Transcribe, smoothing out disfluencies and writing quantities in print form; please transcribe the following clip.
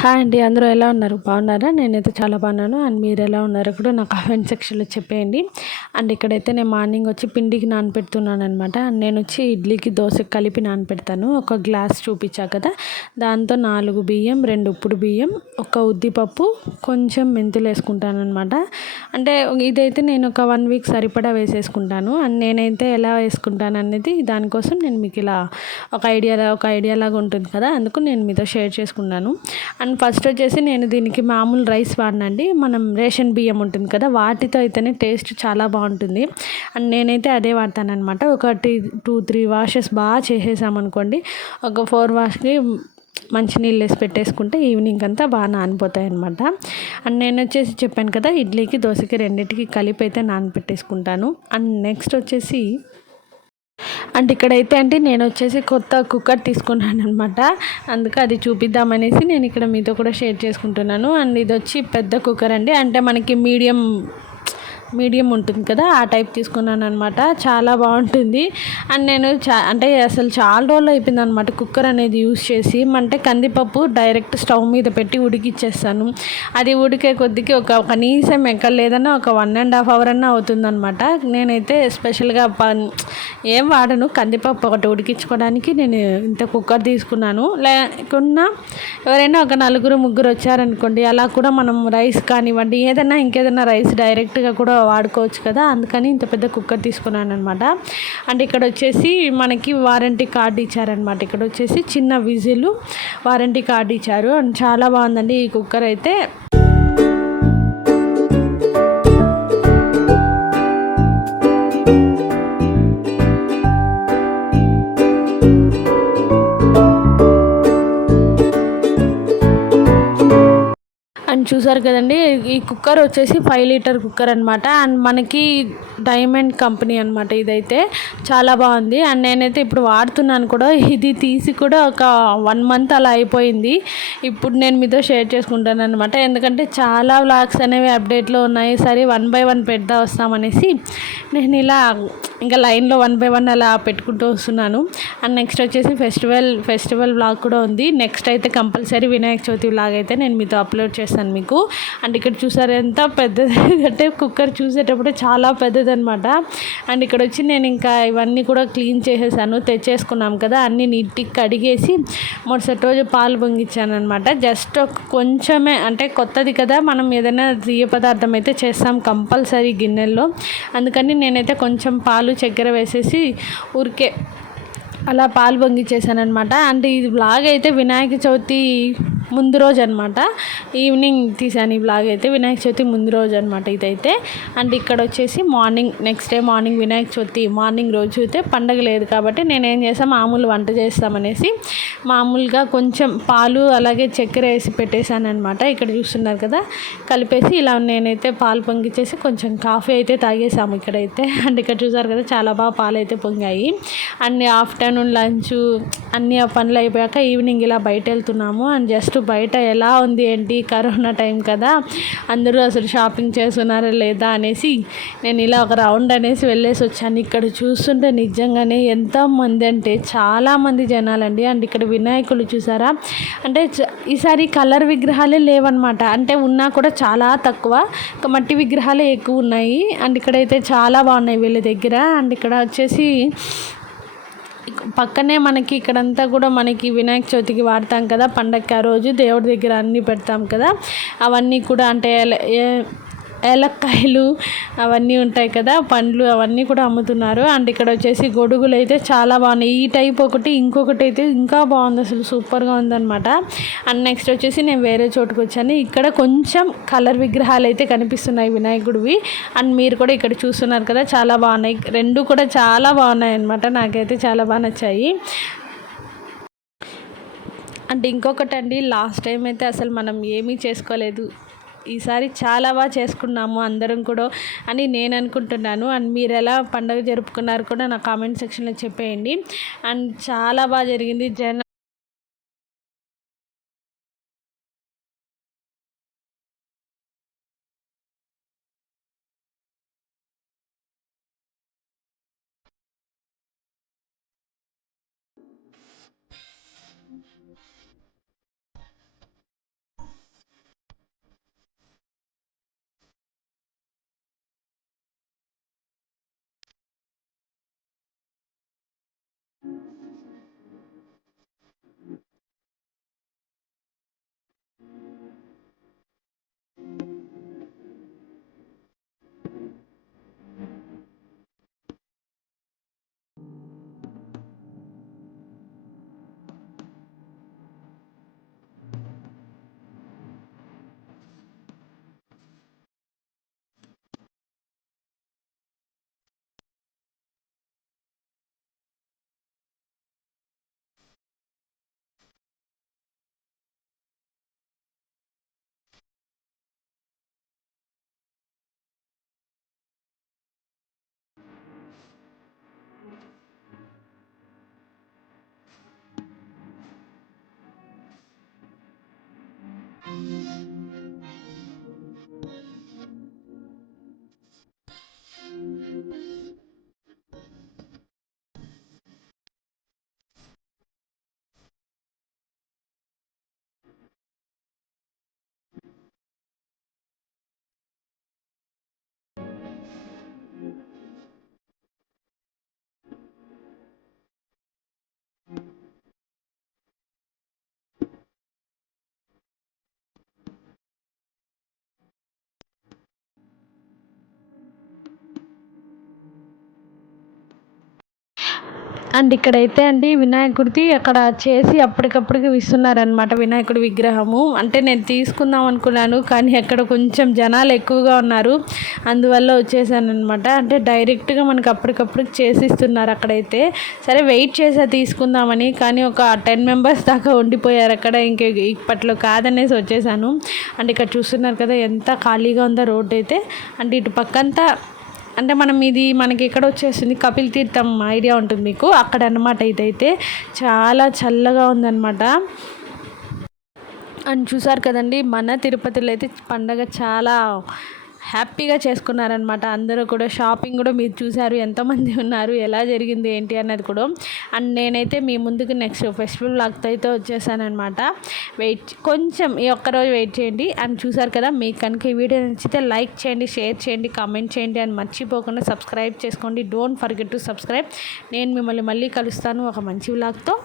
Hi అండి. అందరూ ఎలా ఉన్నారు? బాగున్నారా? నేనైతే చాలా బాగున్నాను. అండ్ మీరు ఎలా ఉన్నారో కూడా నా కామెంట్ సెక్షన్లో చెప్పేయండి. అండ్ ఇక్కడైతే నేను మార్నింగ్ వచ్చి పిండికి నానపెడుతున్నాను అనమాట. అండ్ నేను వచ్చి ఇడ్లీకి దోశకి కలిపి నానపెడతాను. ఒక గ్లాస్ చూపించా కదా, దాంతో 4 బియ్యం, 2 ఉప్పుడు బియ్యం, ఒక ఉద్దిపప్పు, కొంచెం మెంతులు వేసుకుంటాను అనమాట. అంటే ఇదైతే నేను ఒక 1 వీక్ సరిపడా వేసేసుకుంటాను. అండ్ నేనైతే ఎలా వేసుకుంటాను అనేది దానికోసం నేను మీకు ఇలా ఒక ఐడియా లాగా ఉంటుంది కదా, అందుకు నేను మీతో షేర్ చేసుకున్నాను. అండ్ ఫస్ట్ వచ్చేసి నేను దీనికి మామూలు రైస్ వాడినండి. మనం రేషన్ బియ్యం ఉంటుంది కదా, వాటితో అయితేనే టేస్ట్ చాలా బాగుంటుంది. అండ్ నేనైతే అదే వాడతాను అనమాట. ఒక 2-3 వాషెస్ బాగా చేసేసామనుకోండి, ఒక 4 వాష్కి మంచినీళ్ళు వేసి పెట్టేసుకుంటే ఈవినింగ్ అంతా బాగా నానిపోతాయి అనమాట. అండ్ నేను వచ్చేసి చెప్పాను కదా, ఇడ్లీకి దోశకి రెండింటికి కలిపి అయితే నానపెట్టేసుకుంటాను. అండ్ నెక్స్ట్ వచ్చేసి అంటే ఇక్కడైతే అంటే నేను వచ్చేసి కొత్త కుక్కర్ తీసుకున్నాను అనమాట. అందుకే అది చూపిద్దామనేసి నేను ఇక్కడ మీతో కూడా షేర్ చేసుకుంటున్నాను. అండ్ ఇది వచ్చి పెద్ద కుక్కర్ అండి. అంటే మనకి మీడియం ఉంటుంది కదా, ఆ టైప్ తీసుకున్నాను అనమాట. చాలా బాగుంటుంది. అండ్ నేను అంటే అసలు చాలా రోజులు అయిపోయింది అనమాట కుక్కర్ అనేది యూస్ చేసి. అంటే కందిపప్పు డైరెక్ట్ స్టవ్ మీద పెట్టి ఉడికిచ్చేస్తాను. అది ఉడికే కొద్దికి కనీసం ఎక్కడ లేదన్నా ఒక 1.5 అవర్ అన్నా అవుతుందన్నమాట. నేనైతే స్పెషల్గా ఏం వాడను, కందిపప్పు ఒకటి ఉడికించుకోవడానికి నేను ఇంత కుక్కర్ తీసుకున్నాను. లేకున్నా ఎవరైనా ఒక 4-3 వచ్చారనుకోండి, అలా కూడా మనం రైస్ కానివ్వండి, ఇంకేదైనా రైస్ డైరెక్ట్గా కూడా వాడుకోవచ్చు కదా, అందుకని ఇంత పెద్ద కుక్కర్ తీసుకున్నాను అనమాట. అండ్ ఇక్కడ వచ్చేసి మనకి వారంటీ కార్డు ఇచ్చారనమాట. ఇక్కడ వచ్చేసి చిన్న విజిల్ వారంటీ కార్డు ఇచ్చారు. అండ్ చాలా బాగుందండి ఈ కుక్కర్ అయితే. అండ్ చూసారు కదండి, ఈ కుక్కర్ వచ్చేసి 5 లీటర్ కుక్కర్ అనమాట. అండ్ మనకి డైమండ్ కంపెనీ అనమాట. ఇదైతే చాలా బాగుంది. అండ్ నేనైతే ఇప్పుడు వాడుతున్నాను కూడా. ఇది తీసి కూడా ఒక 1 మంత్ అలా అయిపోయింది. ఇప్పుడు నేను మీతో షేర్ చేసుకుంటాను అనమాట. ఎందుకంటే చాలా వ్లాగ్స్ అనేవి అప్డేట్లో ఉన్నాయి. సరే 1 బై 1 పెడతా వస్తామనేసి నేను ఇలా ఇంకా లైన్లో 1 బై 1 అలా పెట్టుకుంటూ వస్తున్నాను. అండ్ నెక్స్ట్ వచ్చేసి ఫెస్టివల్ వ్లాగ్ కూడా ఉంది. నెక్స్ట్ అయితే కంపల్సరీ వినాయక చవితి వ్లాగ్ అయితే నేను మీతో అప్లోడ్ చేస్తాను మీకు. అండ్ ఇక్కడ చూసారు ఎంత పెద్దది అంటే కుక్కర్ చూసేటప్పుడు చాలా పెద్దదనమాట. అండ్ ఇక్కడ వచ్చి నేను ఇంకా ఇవన్నీ కూడా క్లీన్ చేసేసాను. తెచ్చేసుకున్నాం కదా, అన్నీ నీట్గా కడిగేసి మరుసటి రోజు పాలు పొంగిచ్చాను అనమాట. జస్ట్ కొంచెమే, అంటే కొత్తది కదా, మనం ఏదైనా తీయ పదార్థం అయితే చేస్తాం కంపల్సరీ గిన్నెల్లో. అందుకని నేనైతే కొంచెం పాలు చక్కెర వేసేసి ఊరికే అలా పాలు పొంగిచ్చేసాను అనమాట. అంటే ఇది వ్లాగ్ అయితే వినాయక చవితి ముందు రోజు అనమాట. ఈవినింగ్ తీసాను ఈ వ్లాగ్ అయితే, వినాయక చవితి ముందు రోజు అనమాట ఇదైతే. అండ్ ఇక్కడ వచ్చేసి next day morning Vinayaka Chavithi morning రోజు అయితే పండగ లేదు కాబట్టి నేను ఏం చేసాను, మామూలు వంట చేస్తామనేసి మామూలుగా కొంచెం పాలు అలాగే చక్కెర వేసి పెట్టేశాను అనమాట. ఇక్కడ చూస్తున్నారు కదా, కలిపేసి ఇలా నేనైతే పాలు పొంగిచ్చేసి కొంచెం కాఫీ అయితే తాగేసాము ఇక్కడైతే. అండ్ ఇక్కడ చూసారు కదా, చాలా బాగా పాలు అయితే పొంగాయి. అండ్ ఆఫ్టర్నూన్ లంచ్ అన్నీ ఆ పనులు అయిపోయాక ఈవినింగ్ ఇలా బయట వెళ్తున్నాము. అండ్ జస్ట్ బయట ఎలా ఉంది ఏంటి, కరోనా టైం కదా, అందరూ అసలు షాపింగ్ చేస్తున్నారా లేదా అనేసి నేను ఇలా ఒక రౌండ్ అనేసి వెళ్ళేసి వచ్చాను. ఇక్కడ చూస్తుంటే నిజంగానే ఎంతమంది అంటే చాలామంది జనాలండి. అండ్ ఇక్కడ వినాయకులు చూసారా, అంటే ఈసారి కలర్ విగ్రహాలే లేవన్నమాట. అంటే ఉన్నా కూడా చాలా తక్కువ, మట్టి విగ్రహాలే ఎక్కువ ఉన్నాయి. అండ్ ఇక్కడైతే చాలా బాగున్నాయి వీళ్ళ దగ్గర. అండ్ ఇక్కడ వచ్చేసి పక్కనే మనకి ఇక్కడంతా కూడా మనకి వినాయక చవితికి వాడతాం కదా పండగకి, ఆ రోజు దేవుడి దగ్గర అన్నీ పెడతాం కదా, అవన్నీ కూడా అంటే ఏలక్కాయలు అవన్నీ ఉంటాయి కదా, పండ్లు అవన్నీ కూడా అమ్ముతున్నారు. అండ్ ఇక్కడ వచ్చేసి గొడుగులు అయితే చాలా బాగున్నాయి. ఈ టైప్ ఒకటి, ఇంకొకటి అయితే ఇంకా బాగుంది, అసలు సూపర్గా ఉందన్నమాట. అండ్ నెక్స్ట్ వచ్చేసి నేను వేరే చోటుకు వచ్చాను. ఇక్కడ కొంచెం కలర్ విగ్రహాలు అయితే కనిపిస్తున్నాయి వినాయకుడివి. అండ్ మీరు కూడా ఇక్కడ చూస్తున్నారు కదా, చాలా బాగున్నాయి. రెండు కూడా చాలా బాగున్నాయి అన్నమాట. నాకైతే చాలా బాగా నచ్చాయి. అంటే ఇంకొకటి అండి, లాస్ట్ టైం అయితే అసలు మనం ఏమీ చేసుకోలేదు. ఈసారి చాలా బాగా చేసుకున్నాము అందరం కూడా అని నేను అనుకుంటున్నాను. అండ్ మీరు ఎలా పండుగ జరుపుకున్నారు కూడా నా కామెంట్ సెక్షన్లో చెప్పేయండి. అండ్ చాలా బాగా జరిగింది. అండ్ ఇక్కడైతే అండి వినాయకుడిది అక్కడ చేసి అప్పటికప్పటికి ఇస్తున్నారనమాట వినాయకుడి విగ్రహము. అంటే నేను తీసుకుందాం అనుకున్నాను కానీ అక్కడ కొంచెం జనాలు ఎక్కువగా ఉన్నారు, అందువల్ల వచ్చేసాను అనమాట. అంటే డైరెక్ట్గా మనకు అప్పటికప్పటికి చేసి ఇస్తున్నారు అక్కడైతే. సరే వెయిట్ చేసా తీసుకుందామని, కానీ ఒక 10 మెంబర్స్ దాకా ఉండిపోయారు అక్కడ. ఇప్పట్లో కాదనేసి వచ్చేసాను. అండ్ ఇక్కడ చూస్తున్నారు కదా ఎంత ఖాళీగా ఉందో రోడ్ అయితే. అంటే ఇటు పక్కంతా అంటే మనకి ఎక్కడ వచ్చేస్తుంది, కపిల్ తీర్థం ఐడియా ఉంటుంది మీకు, అక్కడ అనమాట. ఇదైతే చాలా చల్లగా ఉందన్నమాట. అండ్ చూసారు కదండి మన తిరుపతిలో అయితే పండగ చాలా హ్యాపీగా చేసుకున్నారనమాట. అందరూ కూడా షాపింగ్ కూడా మీరు చూసారు ఎంతమంది ఉన్నారు, ఎలా జరిగింది ఏంటి అన్నది కూడా. అండ్ నేనైతే మీ ముందుకు నెక్స్ట్ ఫెస్టివల్ వ్లాగ్తో అయితే వచ్చేసానమాట. కొంచెం ఈ ఒక్కరోజు వెయిట్ చేయండి. అండ్ చూసారు కదా, మీకు కనుక ఈ వీడియో నచ్చితే లైక్ చేయండి, షేర్ చేయండి, కామెంట్ చేయండి. అండ్ మర్చిపోకుండా సబ్స్క్రైబ్ చేసుకోండి. Don't forget to subscribe. నేను మిమ్మల్ని మళ్ళీ కలుస్తాను ఒక మంచి వ్లాగ్తో.